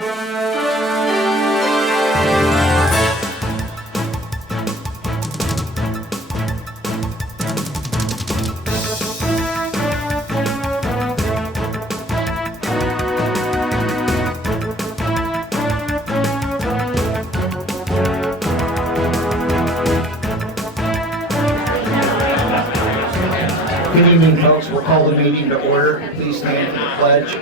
Good evening, folks. We'll call the meeting to order. Please stand for the pledge.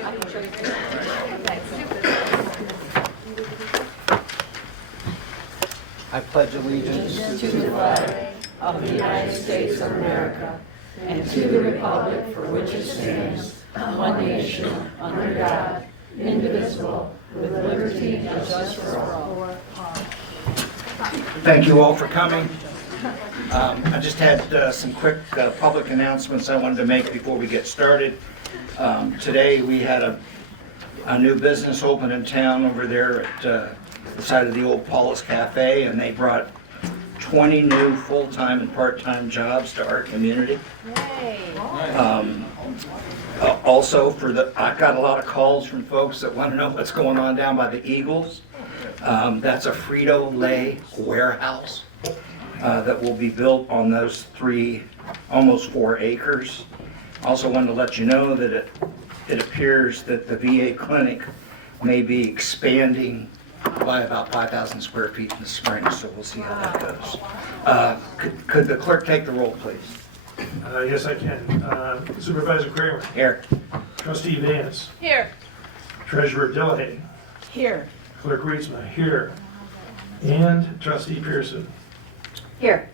I pledge allegiance To the flag of the United States of America and to the republic for which it stands, one nation, under God, indivisible, with liberty and justice for all. Thank you all for coming. I just had some quick public announcements I wanted to make before we get started. Today we had a new business open in town over there at the side of the old Paula's Cafe, and they brought 20 new full-time and part-time jobs to our community. Also, I got a lot of calls from folks that want to know what's going on down by the Eagles. That's a Frito-Lay warehouse that will be built on those almost 4 acres. Also wanted to let you know that it appears that the VA clinic may be expanding by about 5,000 square feet in the spring, so we'll see how that goes. Could the clerk take the roll, please? Yes, I can. Supervisor Kramer. Here. Trustee Vance. Here. Treasurer Dillahay. Here. Clerk Reitsma here. And Trustee Pearson. Here.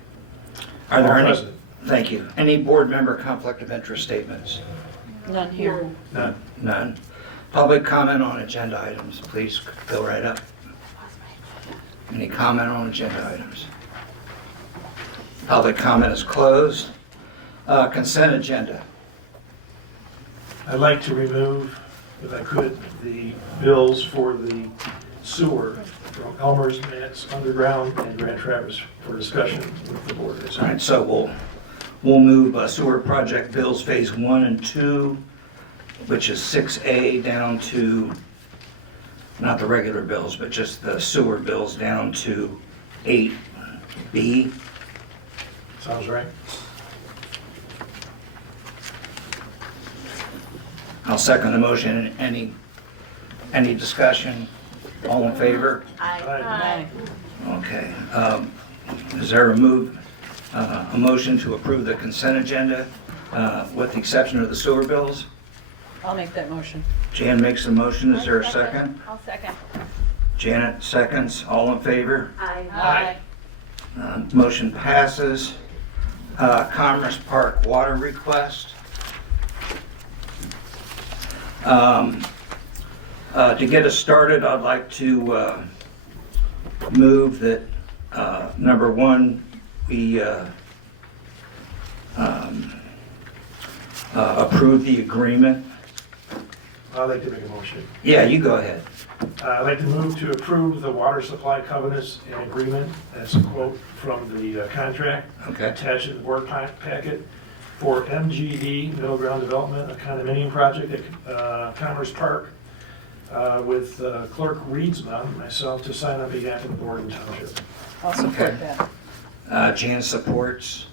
Are there All any? present. Thank you. Any board member conflict of interest statements? None here. None. None. Public comment on agenda items, please go right up. Any comment on agenda items? Public comment is closed. Consent agenda. I'd like to remove, if I could, the bills for the sewer from Elmer's, Mats, Underground, and Grand Traverse for discussion with the board. All right, so we'll move sewer project bills phase 1 and 2, which is 6A, down to, not the regular bills, but just the sewer bills down to 8B. Sounds right. I'll second the motion. Any discussion? All in favor? Aye. Okay. Is there a motion to approve the consent agenda with the exception of the sewer bills? I'll make that motion. Jan makes the motion. Is there a second? I'll second. Janet seconds. All in favor? Aye. Motion passes. Commerce Park water request. To get us started, I'd like to move that, number one, we approve the agreement. I'd like to make a motion. Yeah, you go ahead. I'd like to move to approve the water supply covenants and agreement. That's a quote from the contract. Okay. Attached in the board packet for MGD, Middle Ground Development, a condominium project at Commerce Park, with Clerk Reitsma, myself, to sign on behalf of the board and township. I'll support Okay. that. Jan supports.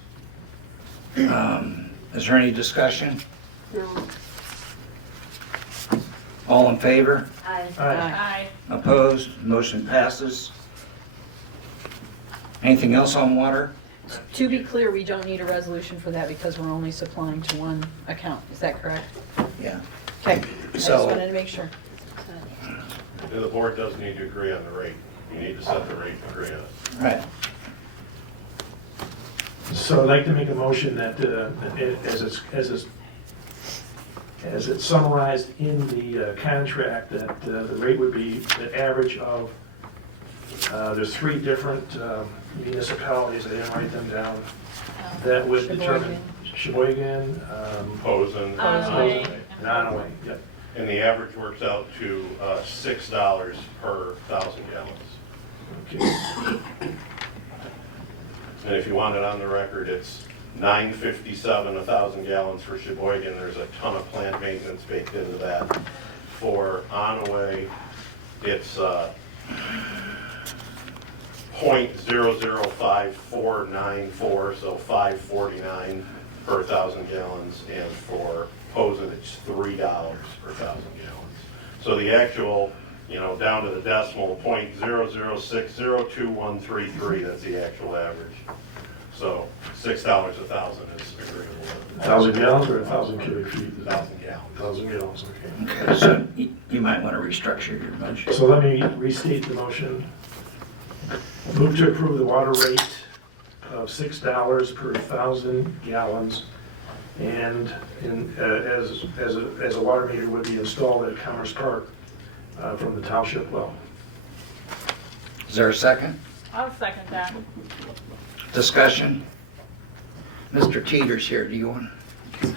Is there any discussion? No. All in favor? Aye. Opposed? Motion passes. Anything else on water? To be clear, we don't need a resolution for that because we're only supplying to one account. Is that correct? Yeah. Okay. I just So- wanted to make sure. The board does need to agree on the rate. You need to set the rate and agree on it. Right. So I'd like to make a motion that, as it's summarized in the contract, that the rate would be the average of, there's 3 different municipalities, I didn't write them down, that would determine Sheboygan, Posen. Nonaway. Nonaway, yep. And the average works out to $6 per 1,000 gallons. Okay. And if you want it on the record, it's $9.57 1,000 gallons for Sheboygan. There's a ton of plant maintenance baked into that. For Onaway, it's 0.005494, so 549 per 1,000 gallons, and for Posen it's $3 per 1,000 gallons. So the actual, down to the decimal, 0.00602133, that's the actual average. So $6 a thousand is agreeable. 1,000 gallons or 1,000 cubic feet? 1,000 gallons. 1,000 gallons, okay. Okay, so you might want to restructure your motion. So let me restate the motion. Move to approve the water rate of $6 per 1,000 gallons, and as a water meter would be installed at Commerce Park from the township well. Is there a second? I'll second that. Discussion? Mr. Teeter's here. Is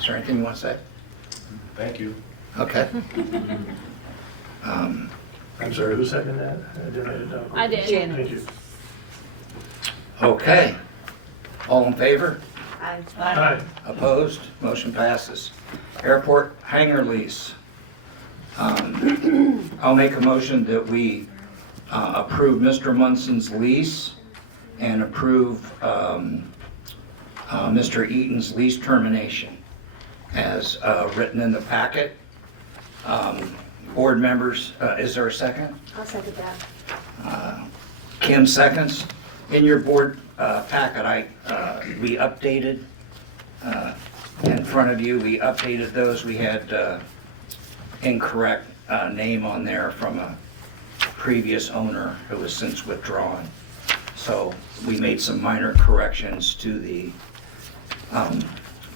there anything you want to say? Thank you. Okay. I'm sorry, who seconded that? I didn't write it down. I did. Thank you. Okay. All in favor? Aye. Opposed? Motion passes. Airport hangar lease. I'll make a motion that we approve Mr. Munson's lease and approve Mr. Eaton's lease termination as written in the packet. Board members, is there a second? I'll second that. Kim seconds. In your board packet, we updated, in front of you, we updated those. We had incorrect name on there from a previous owner who was since withdrawn. So we made some minor corrections to the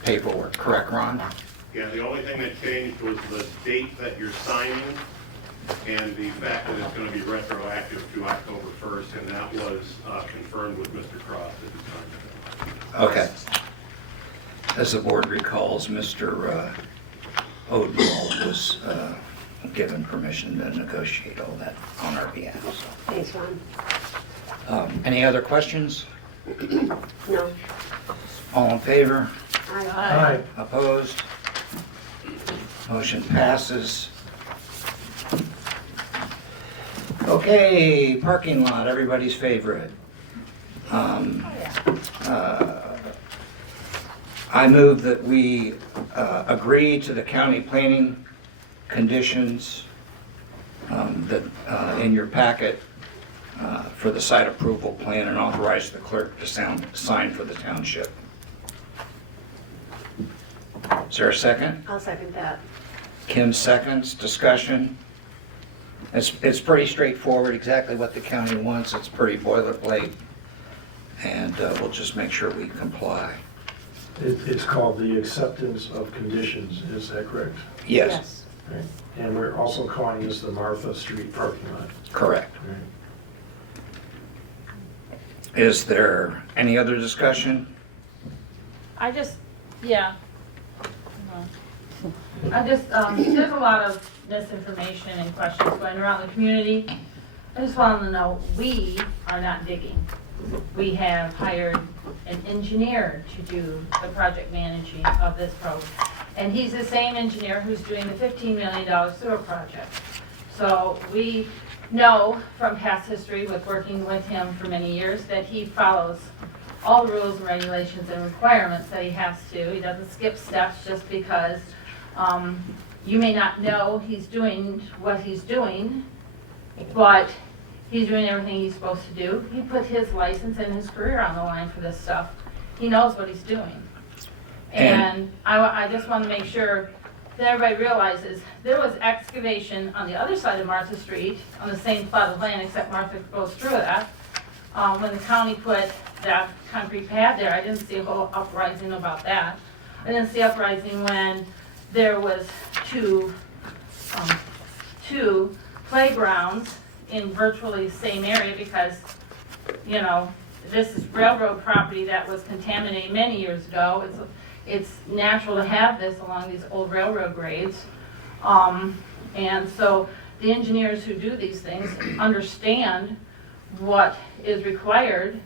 paperwork. Correct, Ron? Yeah, the only thing that changed was the date that you're signing and the fact that it's going to be retroactive to October 1st, and that was confirmed with Mr. Cross at the time. Okay. As the board recalls, Mr. Odenwald was given permission to negotiate all that on our behalf. So. Thanks, Ron. Any other questions? No. All in favor? Aye. Opposed? Motion passes. Okay, parking lot, everybody's favorite. I move that we agree to the county planning conditions that in your packet for the site approval plan and authorize the clerk to sign for the township. Is there a second? I'll second that. Kim seconds. Discussion. It's pretty straightforward, exactly what the county wants. It's pretty boilerplate, and we'll just make sure we comply. It's called the acceptance of conditions, is that correct? Yes, Right. And we're also calling this the Martha Street parking lot. correct. Right. Is there any other discussion? there's a lot of misinformation and questions going around the community. I just want to know, we are not digging. We have hired an engineer to do the project managing of this program. And he's the same engineer who's doing the $15 million sewer project. So we know from past history with working with him for many years that he follows all the rules and regulations and requirements that he has to. He doesn't skip steps just because you may not know he's doing what he's doing, but he's doing everything he's supposed to do. He put his license and his career on the line for this stuff. He knows what he's doing. And I just want to make sure that everybody realizes there was excavation on the other side of Martha Street on the same plot of land, except Martha goes through that. When the county put that concrete pad there, I didn't see a whole uprising about that. I didn't see uprising when there was two playgrounds in virtually the same area because, you know, this is railroad property that was contaminated many years ago. It's natural to have this along these old railroad grades. And so the engineers who do these things understand what is required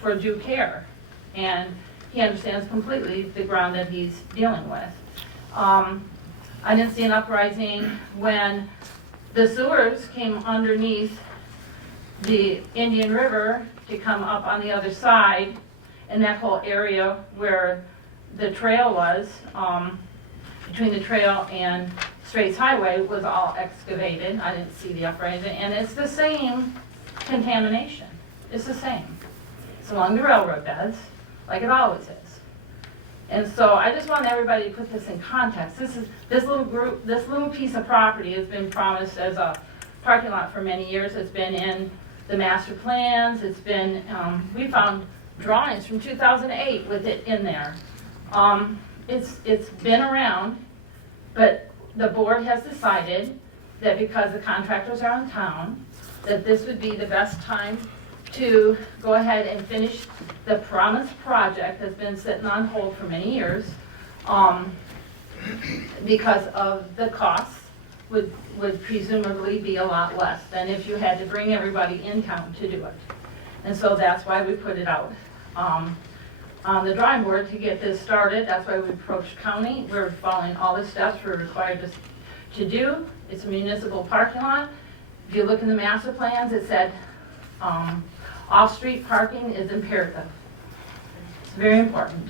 for due care. And he understands completely the ground that he's dealing with. I didn't see an uprising when The sewers came underneath the Indian River to come up on the other side, and that whole area where the trail was, between the trail and Straits Highway was all excavated. I didn't see the uprising, and it's the same contamination. It's the same. It's along the railroad beds, like it always is. And so I just want everybody to put this in context. This little piece of property has been promised as a parking lot for many years. It's been in the master plans. It's been, we found drawings from 2008 with it in there. It's been around, but the board has decided that because the contractors are in town, that this would be the best time to go ahead and finish the promised project that's been sitting on hold for many years, because of the costs would presumably be a lot less than if you had to bring everybody in town to do it. And so that's why we put it out on the drawing board to get this started. That's why we approached county. We're following all the steps we're required to do. It's a municipal parking lot. If you look in the master plans, it said off-street parking is imperative. It's very important.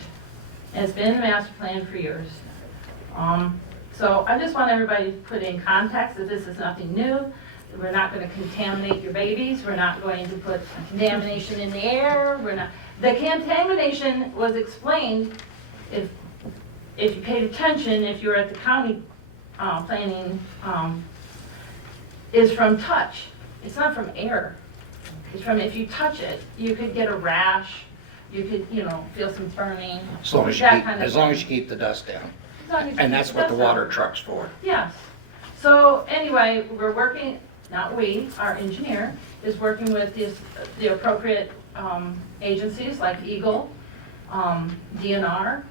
And it's been in the master plan for years. So I just want everybody to put in context that this is nothing new. We're not going to contaminate your babies. We're not going to put contamination in the air. The contamination was explained, if you paid attention, if you were at the county planning, is from touch. It's not from air. It's from, if you touch it, you could get a rash, you could, feel some burning. As long as you keep the dust down. And that's what the water truck's for. Yes. So anyway, we're working, not we, our engineer is working with the appropriate agencies like Eagle, DNR,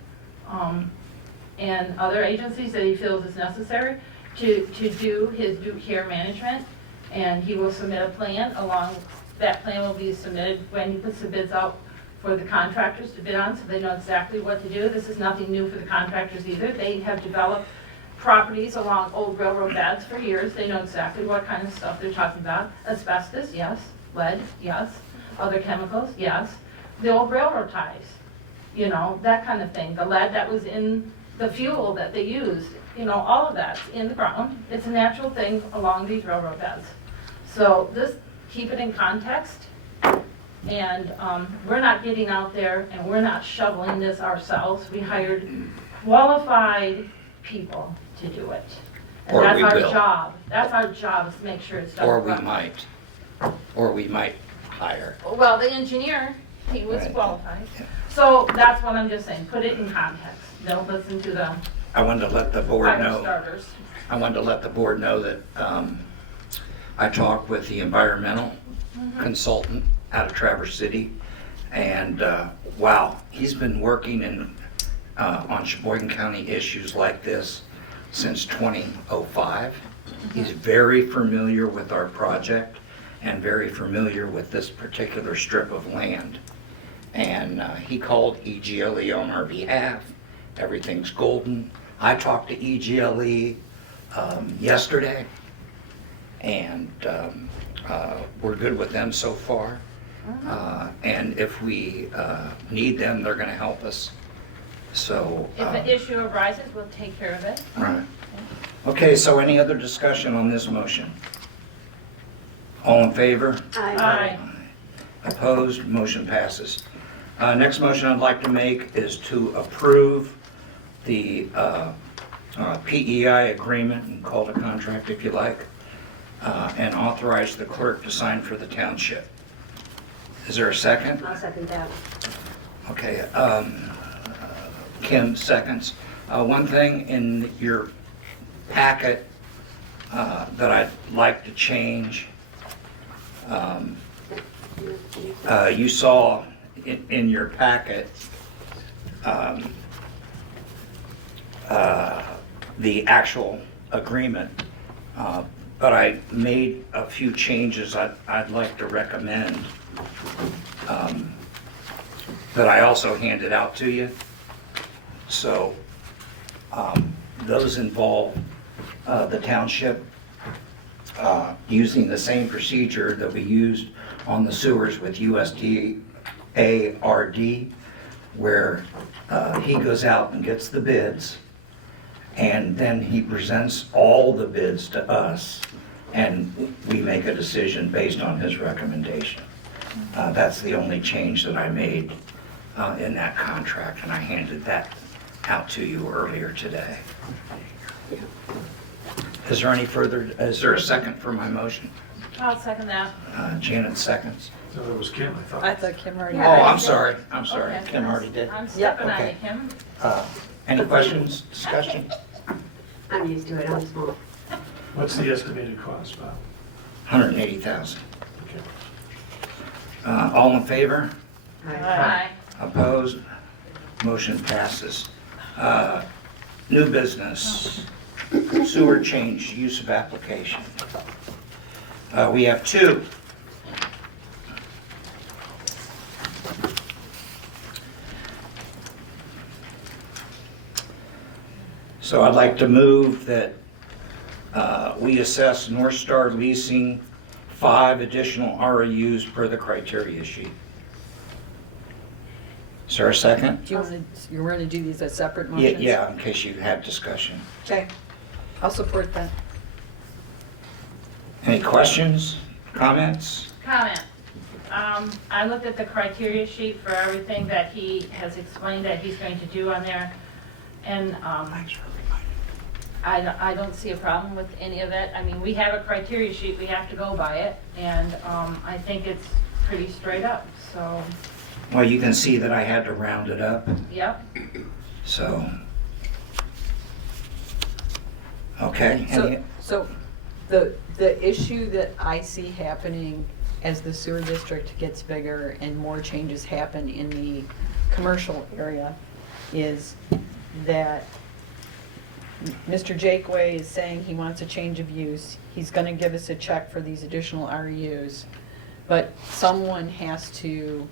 and other agencies that he feels is necessary to do his due care management. And he will submit a plan along, that plan will be submitted when he puts the bids out for the contractors to bid on, so they know exactly what to do. This is nothing new for the contractors either. They have developed properties along old railroad beds for years. They know exactly what kind of stuff they're talking about. Asbestos, yes. Lead, yes. Other chemicals, yes. The old railroad ties, that kind of thing. The lead that was in the fuel that they used, all of that's in the ground. It's a natural thing along these railroad beds. So this, keep it in context. And we're not getting out there and we're not shoveling this ourselves. We hired qualified people to do it. And Or that's we our will. job. That's our job, is to make sure it's done Or we correctly. might hire. Well, the engineer, he was Right. qualified. Yeah. So that's what I'm just saying, put it in context. Don't listen to the I wanted to let the board fire know. starters. I wanted to let the board know that I talked with the environmental consultant out of Traverse City, and wow, he's been working on Sheboygan County issues like this since 2005. He's very familiar with our project and very familiar with this particular strip of land. And he called EGLE on our behalf. Everything's golden. I talked to EGLE yesterday, and we're good with them so far. And if we need them, they're going to help us. So. If an issue arises, we'll take care of it. Right. Okay, so any other discussion on this motion? All in favor? Aye. Opposed? Motion passes. Next motion I'd like to make is to approve the PEI agreement, and call it a contract if you like, and authorize the clerk to sign for the township. Is there a second? I'll second that. Okay, Kim seconds. One thing in your packet that I'd like to change, you saw in your packet the actual agreement, but I made a few changes I'd like to recommend that I also handed out to you. So those involve the township using the same procedure that we used on the sewers with USDA-RD, where he goes out and gets the bids, and then he presents all the bids to us, and we make a decision based on his recommendation. That's the only change that I made in that contract, and I handed that out to you earlier today. Is there a second for my motion? I'll second that. Janet seconds. So that was Kim, I thought. I thought Kim already. Oh, I'm sorry, Okay. Kim already did. I'm stepping on okay. you, Kim. Any questions, discussion? I'm used to it, I'm small. What's the estimated cost, Bob? $180,000. Okay. All in favor? Aye. Opposed? Motion passes. New business, sewer change, use of application. We have two. So I'd like to move that we assess North Star Leasing 5 additional REUs per the criteria sheet. Is there a second? Do you want to, you're going to do these as separate Yeah, motions? yeah, in case you have discussion. Okay, I'll support that. Any questions, comments? Comment. I looked at the criteria sheet for everything that he has explained that he's going to do on there, and I don't see a problem with any of it. I mean, we have a criteria sheet, we have to go by it, and I think it's pretty straight up, so, Well, you can see that I had to round it up, yep. so. Okay, any, So the issue that I see happening as the sewer district gets bigger and more changes happen in the commercial area is that Mr. Jakeway is saying he wants a change of use. He's gonna give us a check for these additional REUs, but someone has to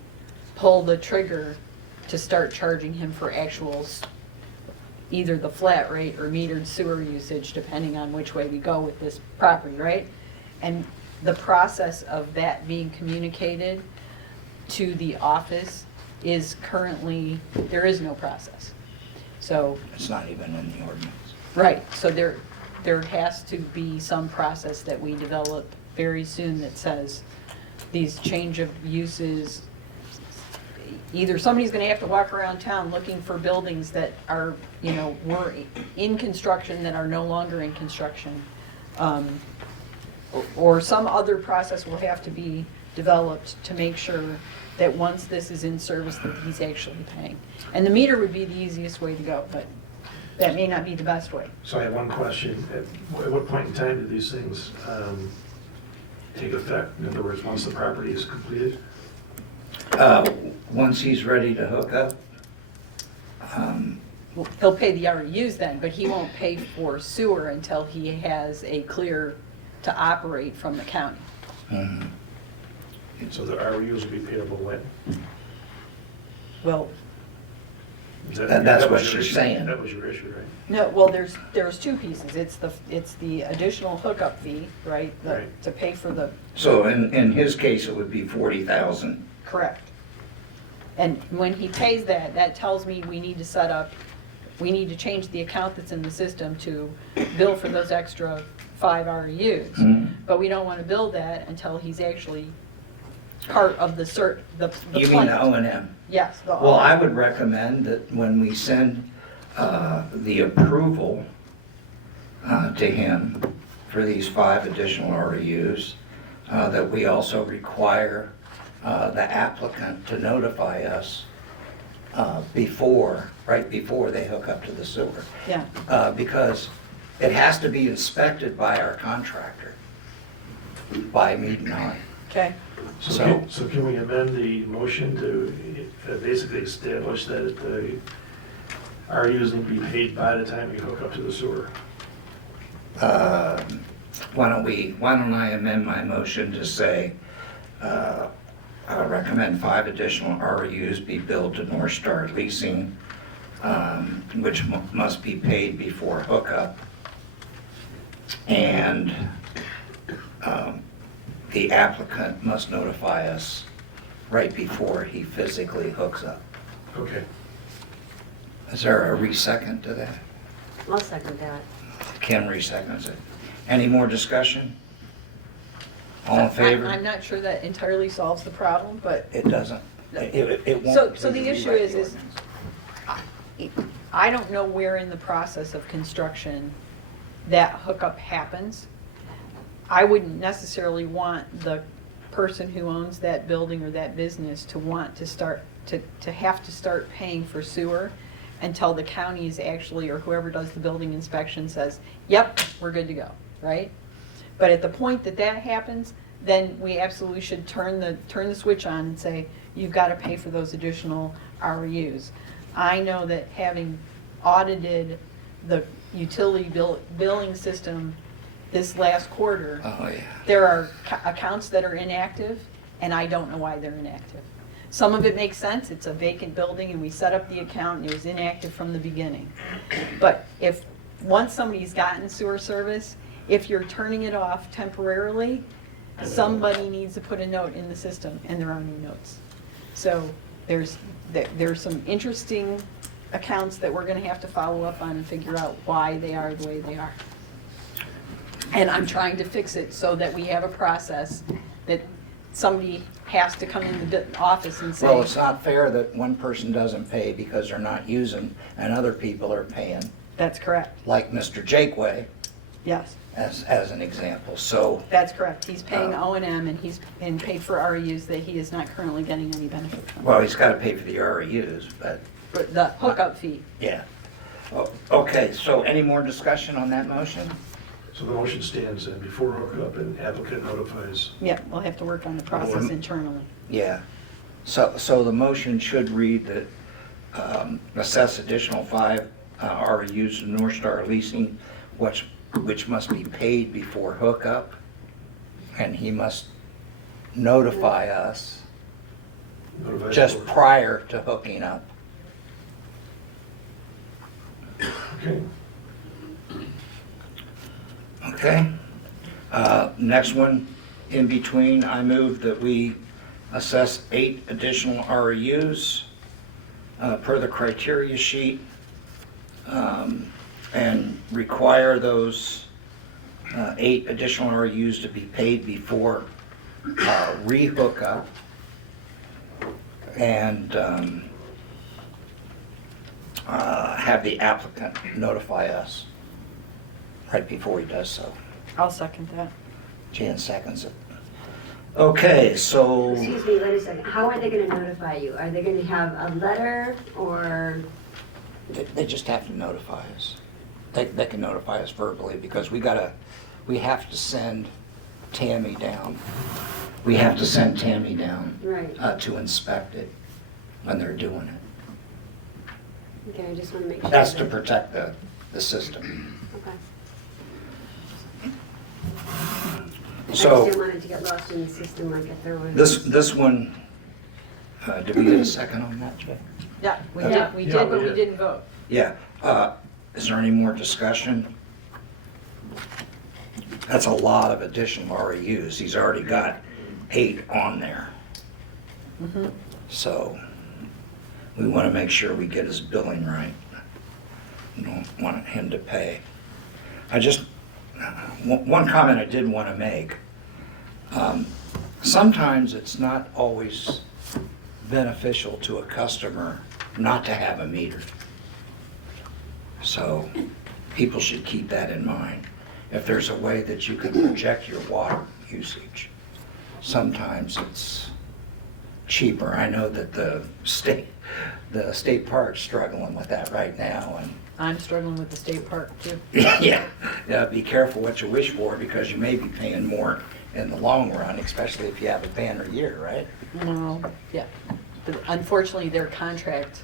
pull the trigger to start charging him for actual either the flat rate or metered sewer usage, depending on which way we go with this property, right? And the process of that being communicated to the office is currently, there is no process. So, it's not even in the ordinance. right, so there has to be some process that we develop very soon that says these change of uses, either somebody's gonna have to walk around town looking for buildings that are, you know, were in construction that are no longer in construction. Or some other process will have to be developed to make sure that once this is in service, that he's actually paying. And the meter would be the easiest way to go, but that may not be the best way. So I have one question. At what point in time do these things take effect? In other words, once the property is completed? Once he's ready to hook up, Well, he'll pay the REUs then, but he won't pay for sewer until he has a clear to operate from the county. mhm. So the REUs will be payable when? Well, Is That's that what was your she's issue? saying. That was your issue, right? no, well, there's two pieces. It's the additional hookup fee, right? Right. To pay for the, So in his case, it would be 40,000. correct. And when he pays that, that tells me we need to change the account that's in the system to bill for those extra 5 REUs. Mhm. But we don't want to bill that until he's actually part of the You mean plant. the O&M? Yes. the Well, I would recommend that when we send the approval to him for these 5 additional REUs, that we also require the applicant to notify us right before they hook up to the sewer. Yeah, Because it has to be inspected by our contractor by meeting on. okay. So can we amend the motion to basically establish that the REUs need to be paid by the time we hook up to the sewer? Why don't I amend my motion to say, I recommend 5 additional REUs be billed to North Star Leasing, which must be paid before hookup. And the applicant must notify us right before he physically hooks up. Okay. Is there a re-second to that? I'll second that. Kim re-seconds it. Any more discussion? All in favor? I'm not sure that entirely solves the problem, but It doesn't. It won't. So the issue is I don't know where in the process of construction that hookup happens. I wouldn't necessarily want the person who owns that building or that business to want to start, to have to start paying for sewer until the county is actually, or whoever does the building inspection says, yep, we're good to go, right? But at the point that that happens, then we absolutely should turn the switch on and say, you've got to pay for those additional REUs. I know that having audited the utility billing system this last quarter, Oh, yeah. there are accounts that are inactive, and I don't know why they're inactive. Some of it makes sense, it's a vacant building, and we set up the account, and it was inactive from the beginning. But if, once somebody's gotten sewer service, if you're turning it off temporarily, somebody needs to put a note in the system, and there are no notes. So there's some interesting accounts that we're gonna have to follow up on and figure out why they are the way they are. And I'm trying to fix it so that we have a process that somebody has to come in the office and say. Well, it's not fair that one person doesn't pay because they're not using and other people are paying, That's correct, like Mr. Jakeway, yes, as an example. So, that's correct. He's paying O&M and he's been paid for REUs that he is not currently getting any benefit from. well, he's got to pay for the REUs, but For the hookup fee. yeah. Okay, so any more discussion on that motion? So the motion stands then before hookup and applicant notifies. Yeah, we'll have to work on the process internally. Yeah. So the motion should read that assess additional 5 REUs to North Star Leasing, which must be paid before hookup, and he must notify us Notifies just the board. prior to hooking up. Okay. Okay? Next one, in between, I move that we assess 8 additional REUs per the criteria sheet, and require those 8 additional REUs to be paid before re-hookup, and have the applicant notify us right before he does so. I'll second that. Jan seconds it. Okay, so, Excuse me, wait a second. How are they gonna notify you? Are they gonna have a letter or? they just have to notify us. They can notify us verbally, because we have to send Tammy down. We have to send Tammy down Right. to inspect it when they're doing it. Okay, I just wanna make sure. That's to that- protect the system. Okay. I just So, didn't want it to get lost in the system like if there was. this one, did we get a second on that, Jay? Yeah, we Okay. did, but we didn't vote. Yeah, is there any more discussion? That's a lot of additional REUs. He's already got 8 on there. So, we want to make sure we get his billing right. We don't want him to pay. One comment I did want to make. Sometimes it's not always beneficial to a customer not to have a meter. So people should keep that in mind. If there's a way that you can project your water usage, sometimes it's cheaper. I know that the state park's struggling with that right now, and I'm struggling with the state park too. yeah, be careful what you wish for, because you may be paying more in the long run, especially if you have a banner year, right? No, yeah. But unfortunately, their contract,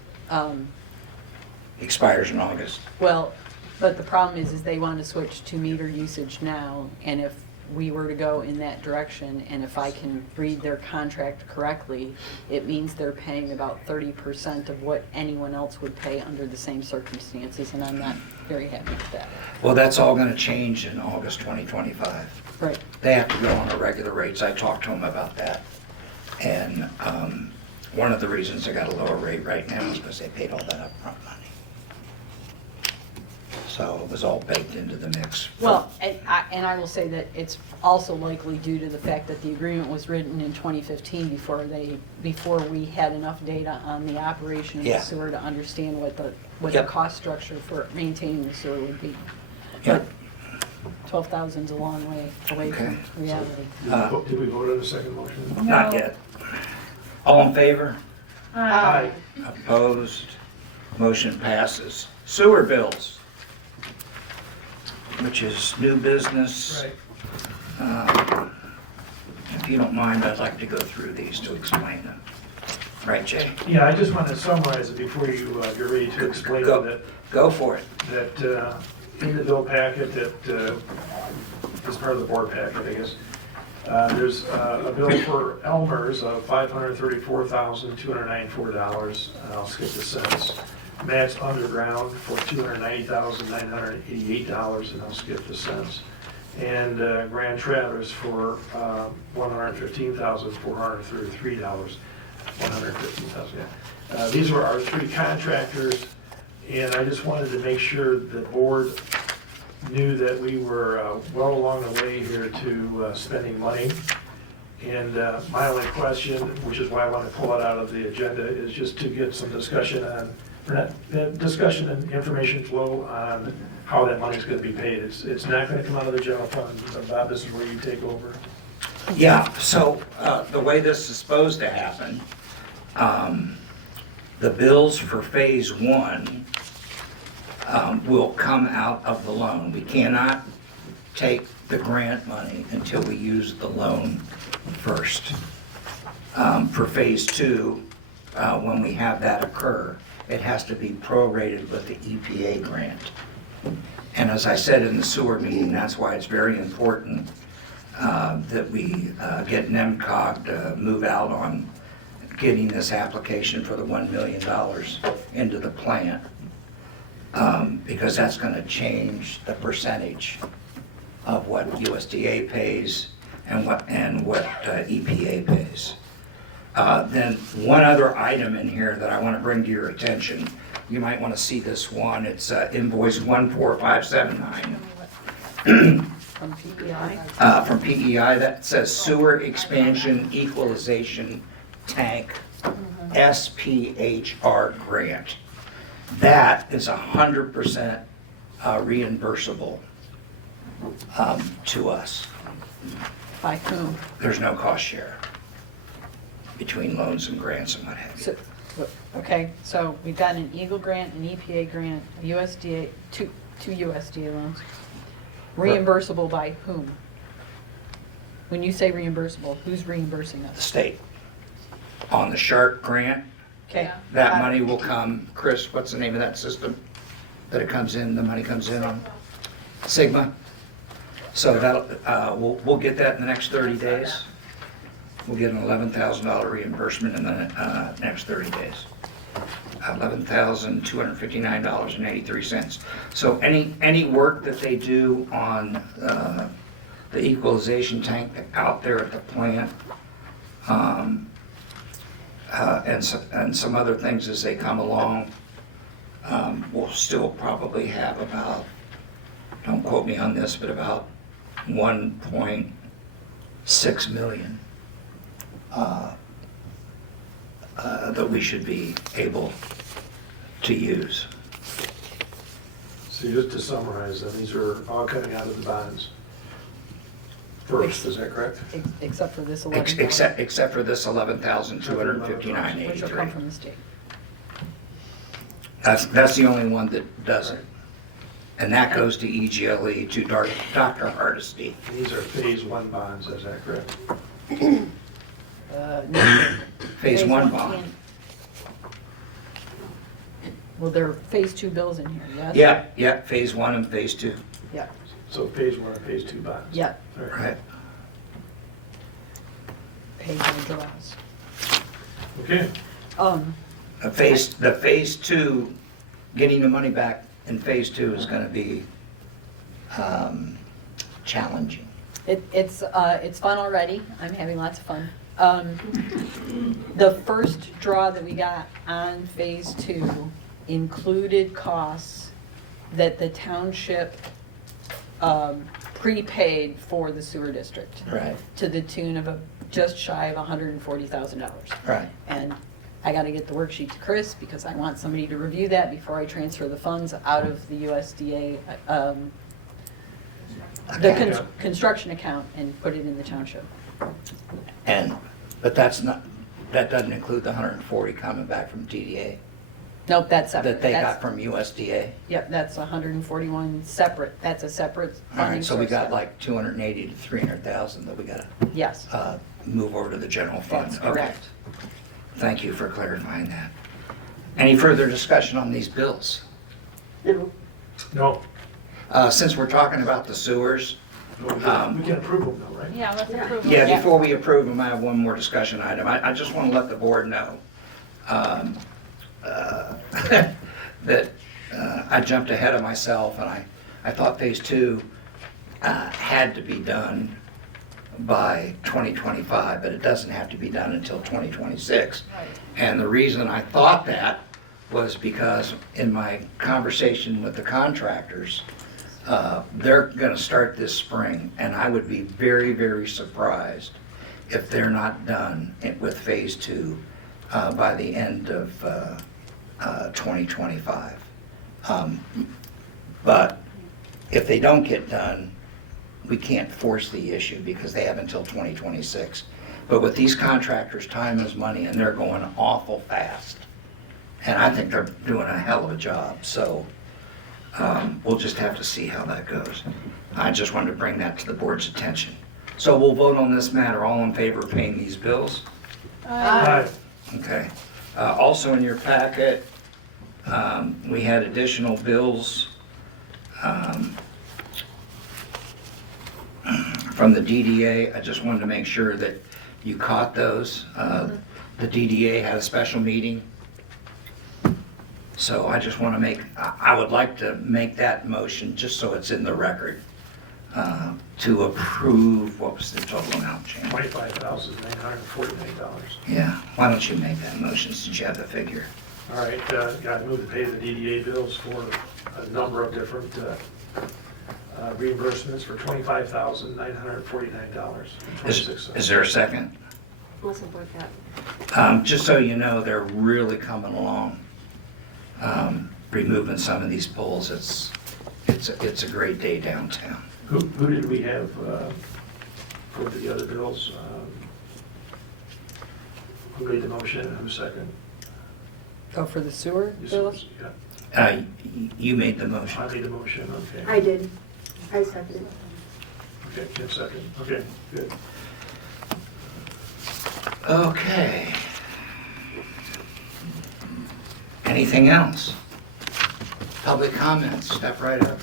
Expires in August. well, but the problem is they want to switch to meter usage now, and if we were to go in that direction, and if I can read their contract correctly, it means they're paying about 30% of what anyone else would pay under the same circumstances, and I'm not very happy with that. Well, that's all gonna change in August 2025. Right. They have to go on the regular rates. I talked to them about that. And one of the reasons they got a lower rate right now is because they paid all that upfront money. So it was all baked into the mix. Well, and I will say that it's also likely due to the fact that the agreement was written in 2015 before we had enough data on the operation of the Yeah. sewer to understand what the Yep. cost structure for maintaining the sewer would be. Yeah. But 12,000's a long way away from reality. Did we vote on the second motion? Not yet. All in favor? Aye. Opposed? Motion passes. Sewer bills, which is new business. Right. If you don't mind, I'd like to go through these to explain them. Right, Jay? Yeah, I just want to summarize it before you're ready to explain Go. that. Go for it. That in the bill packet that is part of the board packet, I guess, there's a bill for Elmer's of $534,294, and I'll skip the cents. Matt's Underground for $290,988, and I'll skip the cents. And Grand Traverse for $115,433, $115,000, yeah. These were our three contractors, and I just wanted to make sure the board knew that we were well along the way here to spending money. And my only question, which is why I want to pull it out of the agenda, is just to get some discussion on, discussion and information flow on how that money's going to be paid. It's not going to come out of the general fund. Bob, this is where you take over. Yeah, so the way this is supposed to happen, the bills for phase one will come out of the loan. We cannot take the grant money until we use the loan first. For phase two, when we have that occur, it has to be prorated with the EPA grant. And as I said in the sewer meeting, that's why it's very important that we get NEMCOG to move out on getting this application for the $1 million into the plant, because that's going to change the percentage of what USDA pays and what EPA pays. Then one other item in here that I want to bring to your attention, you might want to see this one, it's invoice 14579. From PEI? From PEI, that says sewer expansion equalization tank SPHR grant. That is 100% reimbursable to us. By whom? There's no cost share between loans and grants and what have you. So, okay, so we've got an Eagle grant, an EPA grant, USDA, two USDA loans. Reimbursable by whom? When you say reimbursable, who's reimbursing The us? state. On the Shark grant, Okay. that money will come, Chris, what's the name of that system that it comes in, the money comes in on? Sigma. So that'll, we'll get that in the next 30 days. We'll get an $11,000 reimbursement in the next 30 days. $11,259.83. So any work that they do on the equalization tank out there at the plant, and some other things as they come along, we'll still probably have about, don't quote me on this, but about 1.6 million that we should be able to use. So just to summarize, then, these are all coming out of the bonds first, is that correct? Except for this 11. Except for this Which will come $11,259.83. from the state. That's the only one that doesn't. And that goes to EGLE, to Dr. Hardesty. These are phase one bonds, is that correct? No. Phase one bond. can't- Well, there are phase two bills in here, yes? Yeah, phase one and phase two. Yeah. So phase 1 and phase 2 bonds. Yep, All right. Right. pay no draws. Okay, The phase 2, getting the money back in phase 2 is gonna be challenging. It's fun already. I'm having lots of fun. The first draw that we got on phase 2 included costs that the township prepaid for the sewer district Right, to the tune of just shy of $140,000. right. And I gotta get the worksheet to Chris because I want somebody to review that before I transfer the funds out of the USDA, the Okay. construction account and put it in the township. But that doesn't include the 140 coming back from TDA Nope, that's separate. that they That's- got from USDA. Yep, that's 141 separate, that's a separate All funding right, so we source got there. like 280 to 300,000 that we gotta Yes, move over to the general fund. that's Okay. correct. Thank you for clarifying that. Any further discussion on these bills? No, no, Since we're talking about the sewers, no, we can approve them though, right? Yeah, let's approve. yeah, it. before we approve them, I have one more discussion item. I just want to let the board know that I jumped ahead of myself, and I thought phase 2 had to be done by 2025, but it doesn't have to be done until 2026. Right. And the reason I thought that was because in my conversation with the contractors, they're gonna start this spring, and I would be very, very surprised if they're not done with phase 2 by the end of 2025. But if they don't get done, we can't force the issue because they have until 2026. But with these contractors, time is money, and they're going awful fast. And I think they're doing a hell of a job, so we'll just have to see how that goes. I just wanted to bring that to the board's attention. So we'll vote on this matter. All in favor of paying these bills? Aye. Okay. Also in your packet, we had additional bills from the DDA. I just wanted to make sure that you caught those. The DDA had a special meeting. So I just want to I would like to make that motion, just so it's in the record, to approve, what was the total amount, Jane? $25,949. Yeah, why don't you make that motion since you have the figure? All right, got to move to pay the DDA bills for a number of different reimbursements for $25,949.26. Is there a second? I'll support that. Just so you know, they're really coming along, removing some of these poles. It's a great day downtown. Who did we have for the other bills? Who made the motion and who seconded? Oh, for the sewer bills? Yeah, You made the motion. I made the motion, okay. I did. I seconded. Okay, Kim second. Okay, good. Okay. Anything else? Public comments, step right up.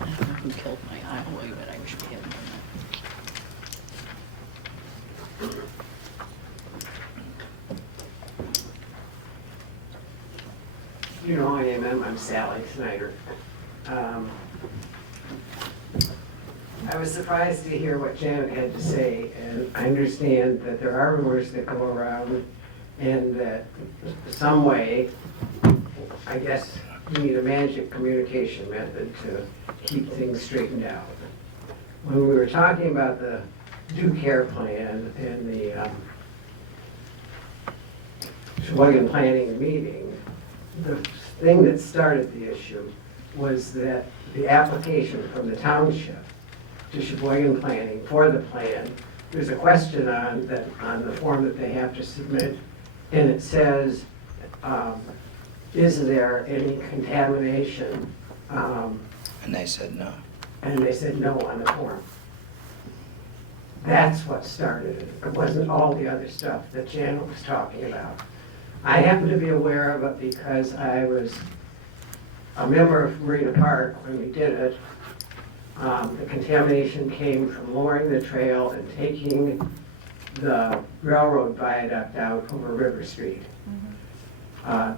I don't know who killed my highway, but I wish we hadn't done You know who I am, I'm Sally Snyder. I was surprised to hear what Janet had to say, and I understand that there are rumors that go around, and that some way, I guess, you need a magic communication method to keep things straightened out. When we were talking about the due care plan and the Sheboygan planning meeting, the thing that started the issue was that the application from the township to Sheboygan Planning for the plan, there's a question on the form that they have to submit, and it says, is there any contamination And they said no. And they said no on the form. That's what started it. It wasn't all the other stuff that Janet was talking about. I happen to be aware of it because I was a member of Marina Park when we did it. The contamination came from lowering the trail and taking the railroad viaduct out over River Street. The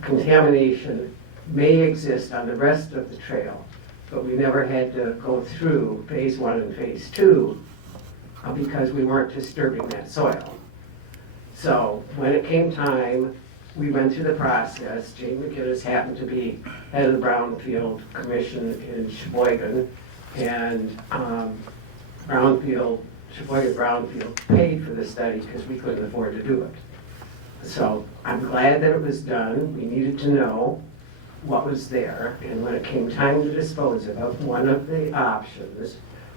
contamination may exist on the rest of the trail, but we never had to go through phase 1 and phase 2 because we weren't disturbing that soil. So when it came time, we went through the process. Jane McGinnis happened to be head of the Brownfield Commission in Sheboygan, and Sheboygan Brownfield paid for the study because we couldn't afford to do it. So I'm glad that it was done. We needed to know what was there, and when it came time to dispose of it, one of the options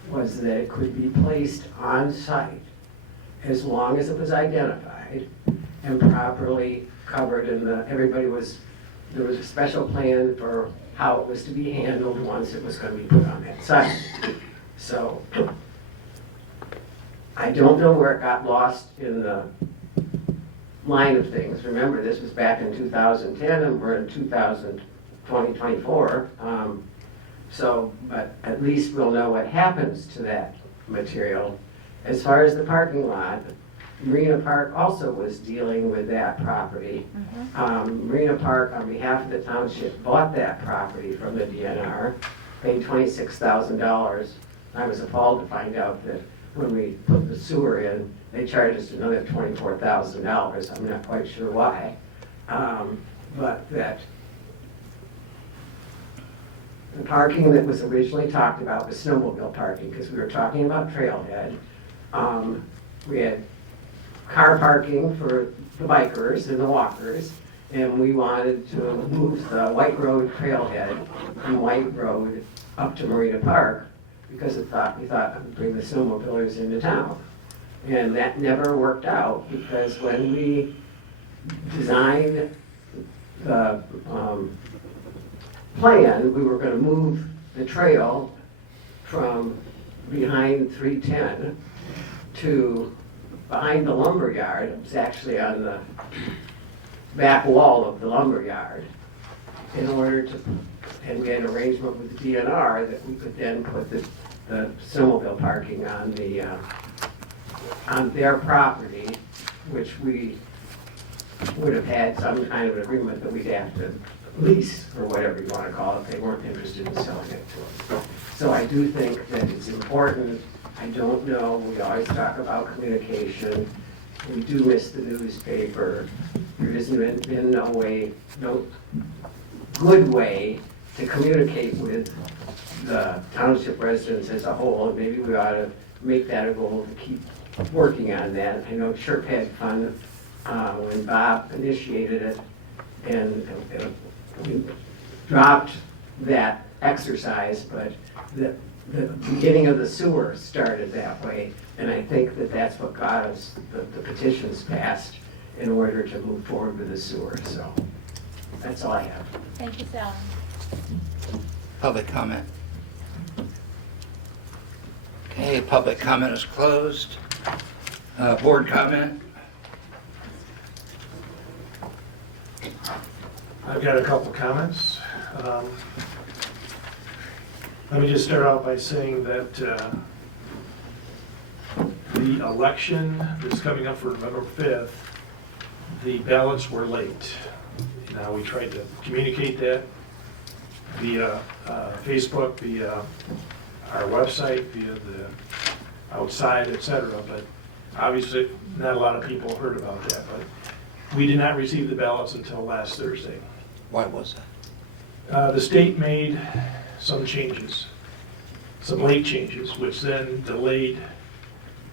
was that it could be placed on site as long as it was identified and properly covered in there was a special plan for how it was to be handled once it was going to be put on that site. So I don't know where it got lost in the line of things. Remember, this was back in 2010 and we're in 2024. But at least we'll know what happens to that material. As far as the parking lot, Marina Park also was dealing with that property. Marina Park, on behalf of the township, bought that property from the DNR, paid $26,000. I was appalled to find out that when we put the sewer in, they charged us another $24,000. I'm not quite sure why. But that the parking that was originally talked about was snowmobile parking, because we were talking about trailhead. We had car parking for the bikers and the walkers, and we wanted to move the White Road trailhead from White Road up to Marina Park, because we thought it would bring the snowmobilers into town. And that never worked out, because when we designed the plan, we were going to move the trail from behind 310 to behind the lumber yard. It was actually on the back wall of the lumber yard, in order to, and we had an arrangement with the DNR that we could then put the snowmobile parking on their property, which we would have had some kind of an agreement that we'd have to lease, or whatever you want to call it. They weren't interested in selling it to us. So I do think that it's important. I don't know, we always talk about communication. We do miss the newspaper. There hasn't been no good way to communicate with the township residents as a whole, and maybe we ought to make that a goal to keep working on that. I know Sherp had fun when Bob initiated it, and we dropped that exercise, but the beginning of the sewer started that way, and I think that that's what got us the petitions passed in order to move forward with the sewer. So that's all I have. Thank you, Sally. Public comment. Okay, public comment is closed. Board comment. I've got a couple comments. Let me just start out by saying that the election that's coming up for November 5th, the ballots were late. Now, we tried to communicate that via Facebook, via our website, via the outside, etc. But obviously, not a lot of people heard about that. But we did not receive the ballots until last Thursday. Why was that? The state made some changes, some late changes, which then delayed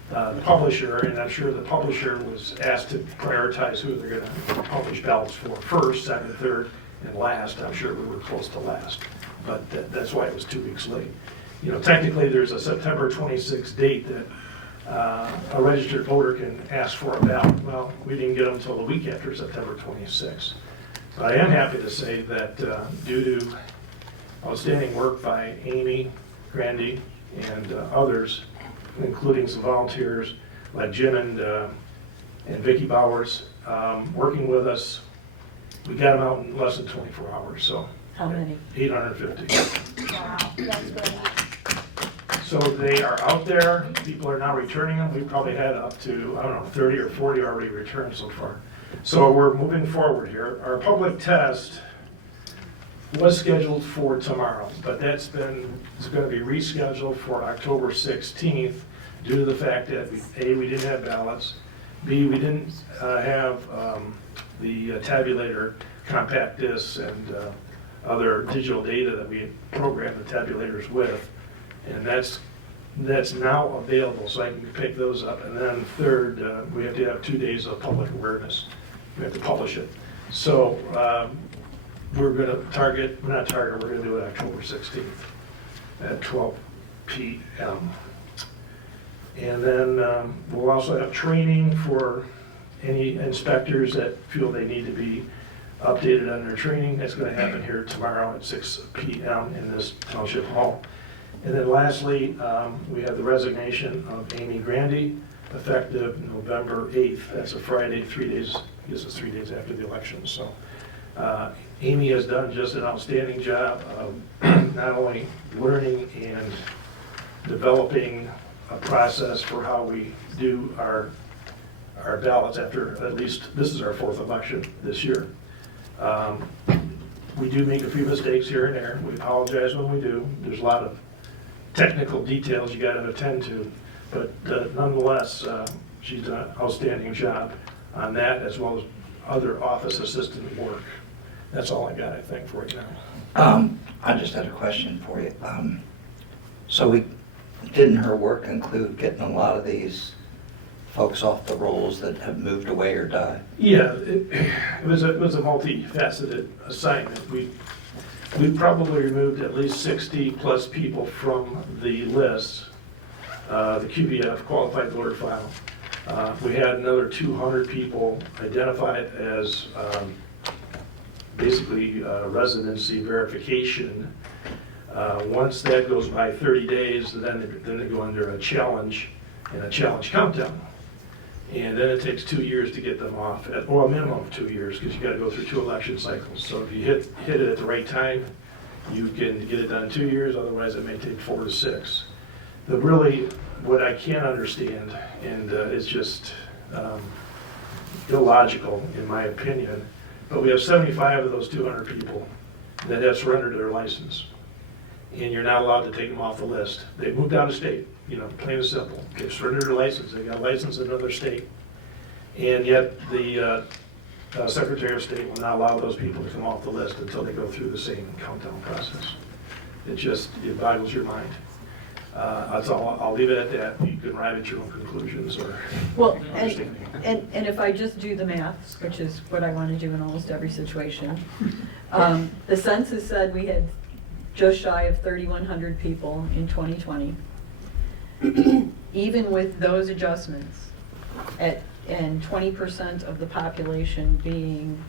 the publisher, and I'm sure the publisher was asked to prioritize who they're going to publish ballots for first, second, third, and last. I'm sure we were close to last, but that's why it was 2 weeks late. You know, technically, there's a September 26th date that a registered voter can ask for a ballot. Well, we didn't get them until the week after September 26th. But I am happy to say that due to outstanding work by Amy Grandy and others, including some volunteers like Jim and Vicki Bowers, working with us. We got them out in less than 24 hours, so. How many? 850. Wow, that's good. So they are out there, people are now returning them. We've probably had up to, I don't know, 30 or 40 already returned so far. So we're moving forward here. Our public test was scheduled for tomorrow, but it's going to be rescheduled for October 16th due to the fact that, A, we didn't have ballots, B, we didn't have the tabulator, compact discs, and other digital data that we programmed the tabulators with. And that's now available, so I can pick those up. And then third, we have to have 2 days of public awareness. We have to publish it. So we're going to we're going to do it October 16th at 12 p.m. And then we'll also have training for any inspectors that feel they need to be updated on their training. That's going to happen here tomorrow at 6 p.m. in this Township Hall. And then lastly, we have the resignation of Amy Grandy, effective November 8th. That's a Friday, 3 days, I guess it's 3 days after the election. So Amy has done just an outstanding job of not only learning and developing a process for how we do our ballots after, at least, this is our 4th election this year. We do make a few mistakes here and there. We apologize when we do. There's a lot of technical details you got to attend to, but nonetheless, she's done an outstanding job on that, as well as other office assistant work. That's all I got, I think, for right now. I just had a question for you. So didn't her work include getting a lot of these folks off the rolls that have moved away or died? Yeah, it was a multifaceted assignment. We probably removed at least 60 plus people from the list, the QBF, Qualified Voter File. We had another 200 people identified as basically residency verification. Once that goes by 30 days, then they go under a challenge and a challenge countdown. And then it takes 2 years to get them off, or a minimum of 2 years, because you got to go through 2 election cycles. So if you hit it at the right time, you can get it done in 2 years, otherwise it may take 4 to 6. But really, what I can't understand, and it's just illogical in my opinion, but we have 75 of those 200 people that have surrendered their license. And you're not allowed to take them off the list. They moved out of state, plain and simple. They've surrendered their license, they got a license in another state. And yet the Secretary of State will not allow those people to come off the list until they go through the same countdown process. It boggles your mind. That's all, I'll leave it at that. You can arrive at your own conclusions or Well, understanding. and if I just do the math, which is what I want to do in almost every situation, the census said we had just shy of 3,100 people in 2020. Even with those adjustments, and 20% of the population being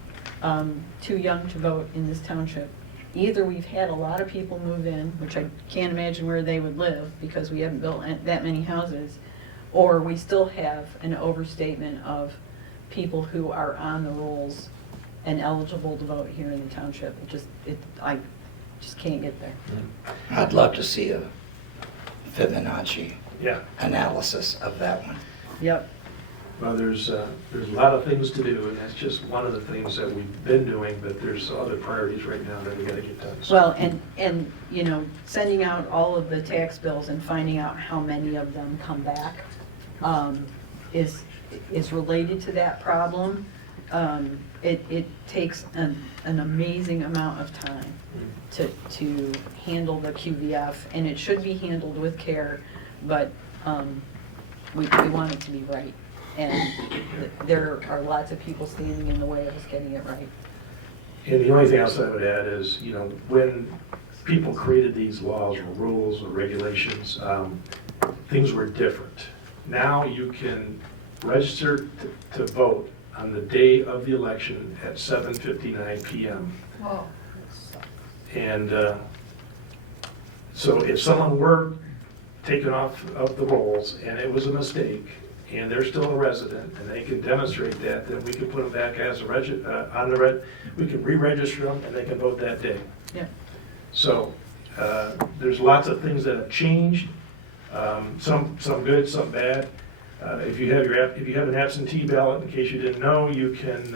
too young to vote in this township, either we've had a lot of people move in, which I can't imagine where they would live because we haven't built that many houses, or we still have an overstatement of people who are on the rolls and eligible to vote here in the township. I just can't get there. I'd love to see a Fibonacci Yeah, analysis of that one. Yep. well, there's a lot of things to do, and that's just one of the things that we've been doing, but there's other priorities right now that we gotta get done. So- Well, and sending out all of the tax bills and finding out how many of them come back is related to that problem. It takes an amazing amount of time to handle the QVF, and it should be handled with care, but we want it to be right. And there are lots of people standing in the way of us getting it right. And the only thing else I would add is, when people created these laws or rules or regulations, things were different. Now you can register to vote on the day of the election at 7:59 p.m. Whoa. And So if someone were taken off of the rolls and it was a mistake, and they're still a resident, and they can demonstrate that, then we can put them back as a we can re-register them, and they can vote that day. Yeah. So, there's lots of things that have changed, some good, some bad. If you have an absentee ballot, in case you didn't know, you can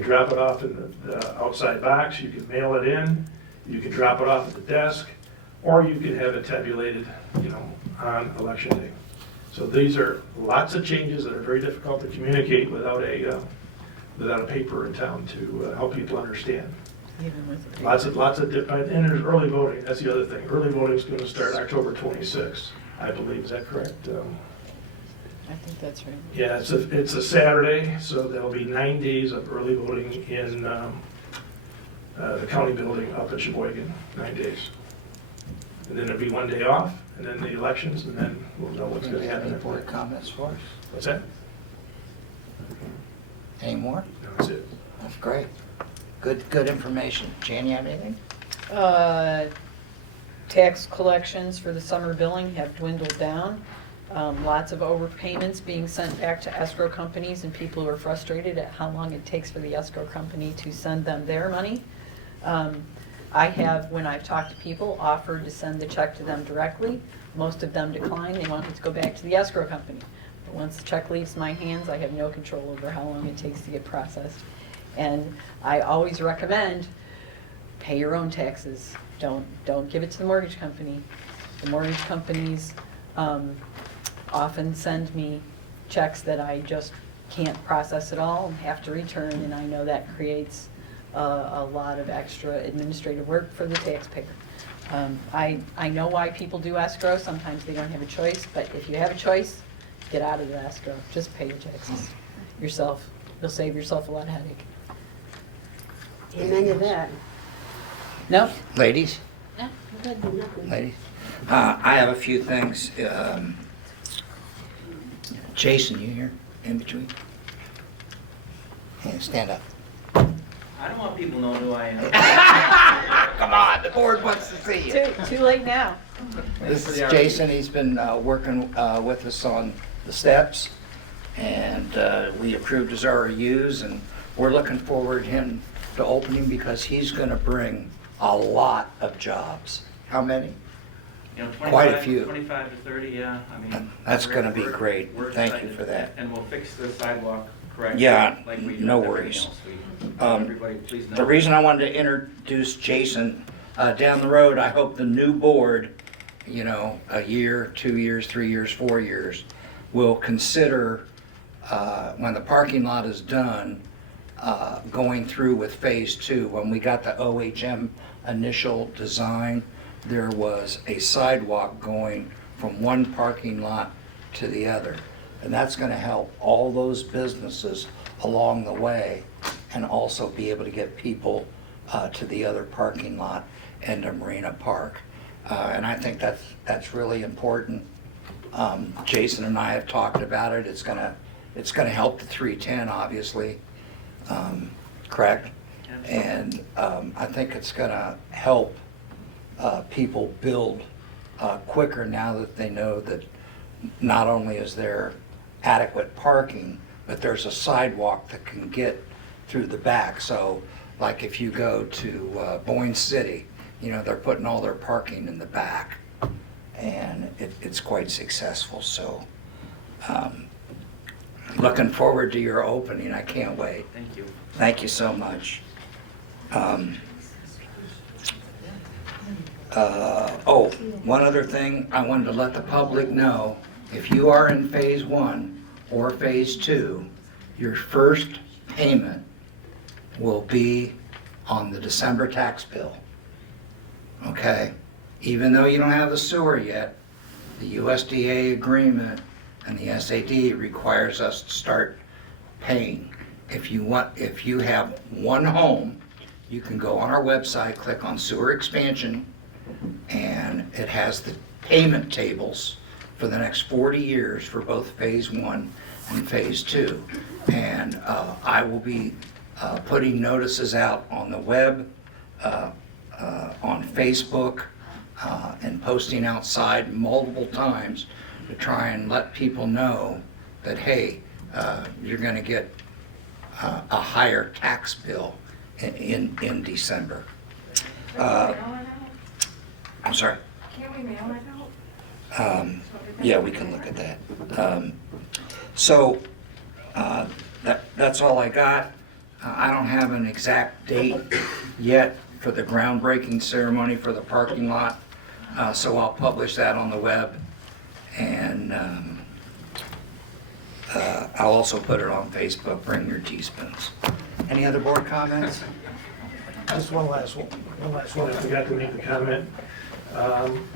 drop it off in the outside box, you can mail it in, you can drop it off at the desk, or you can have it tabulated, on election day. So these are lots of changes that are very difficult to communicate without a paper in town to help people understand. Even with the Lots of, and there's early voting, that's the other thing. Early voting is going to start October 26th, I believe, is that correct? I think that's right. Yeah, it's a Saturday, so there'll be 9 days of early voting in the county building up in Sheboygan, 9 days. And then there'll be 1 day off, and then the elections, and then we'll know what's going to happen. Any board comments for us? What's that? Any more? No, that's it. That's great. Good information. Jan, you have anything? Tax collections for the summer billing have dwindled down. Lots of overpayments being sent back to escrow companies, and people are frustrated at how long it takes for the escrow company to send them their money. I have, when I've talked to people, offered to send the check to them directly. Most of them decline. They want it to go back to the escrow company. But once the check leaves my hands, I have no control over how long it takes to get processed. And I always recommend pay your own taxes. Don't give it to the mortgage company. The mortgage companies often send me checks that I just can't process at all and have to return, and I know that creates a lot of extra administrative work for the taxpayer. I know why people do escrow. Sometimes they don't have a choice, but if you have a choice, get out of the escrow. Just pay your taxes yourself. You'll save yourself a lot of headache. Amen to that. No? Ladies? No, Nothing. Ladies? I have a few things. Jason, you here in between? Yeah, stand up. I don't want people knowing who I am. Come on, the board wants to see you. Too late now. This is Jason. He's been working with us on the steps, and we approved his RUs, and we're looking forward to him to opening because he's going to bring a lot of jobs. How many? You know, Quite a few. 25 to 30, yeah. I mean, That's we're- gonna be we're- great. we're Thank you excited. for that. And we'll fix the sidewalk correctly. Yeah, like we do no with everything worries. else. Everybody, please know. The reason I wanted to introduce Jason, down the road, I hope the new board, a year, 2 years, 3 years, 4 years, will consider, when the parking lot is done, going through with phase 2. When we got the OHM initial design, there was a sidewalk going from one parking lot to the other. And that's gonna help all those businesses along the way and also be able to get people to the other parking lot and to Marina Park. And I think that's really important. Jason and I have talked about it. It's gonna help the 310, obviously, correct? And I think it's gonna help people build quicker now that they know that not only is there adequate parking, but there's a sidewalk that can get through the back. So like if you go to Boyne City, they're putting all their parking in the back, and it's quite successful. So looking forward to your opening. I can't wait. Thank you. Thank you so much. One other thing I wanted to let the public know, if you are in phase 1 or phase 2, your first payment will be on the December tax bill. Okay? Even though you don't have the sewer yet, the USDA agreement and the SAD requires us to start paying. If you have one home, you can go on our website, click on sewer expansion, and it has the payment tables for the next 40 years for both phase 1 and phase 2. And I will be putting notices out on the web, on Facebook, and posting outside multiple times to try and let people know that, hey, you're going to get a higher tax bill in December. I'm sorry? Can't we mail it out? Yeah, we can look at that. So, that's all I got. I don't have an exact date yet for the groundbreaking ceremony for the parking lot, so I'll publish that on the web. And I'll also put it on Facebook, Bring Your Teaspoons. Any other board comments? Just one last one, I forgot to make the comment.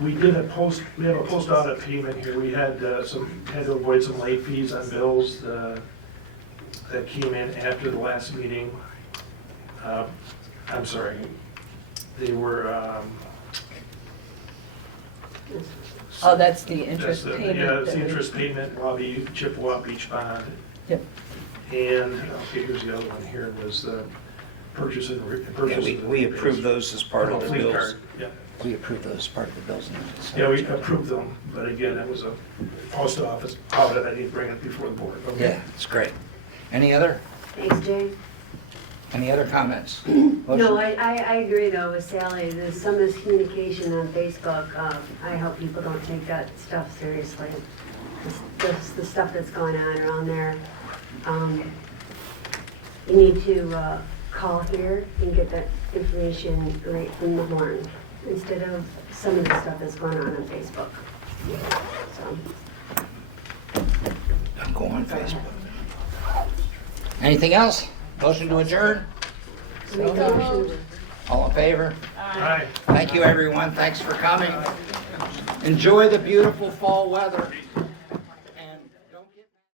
We have a post audit payment here. We had had to avoid some late fees on bills that came in after the last meeting. I'm sorry, they were, Oh, that's the interest that's payment. yeah, it's that the we- interest payment, Chippewa Beach Bond. Yep. And, okay, here's the other one here, was the purchase and. Yeah, we approved those as part of the Fleet bills. card, yeah. We approved those as part of the bills. Yeah, we approved them, but again, that was a post office audit, I didn't bring it before the board. Okay. Yeah, it's great. Any other comments? No, I agree though with Sally, there's some miscommunication on Facebook. I hope people don't take that stuff seriously. The stuff that's going on around there. You need to call here and get that information right from the horn instead of some of the stuff that's going on Facebook. So. Don't go on Facebook. Anything else? Motion to adjourn? Make a motion. All in favor? Hi. Thank you, everyone. Thanks for coming. Enjoy the beautiful fall weather.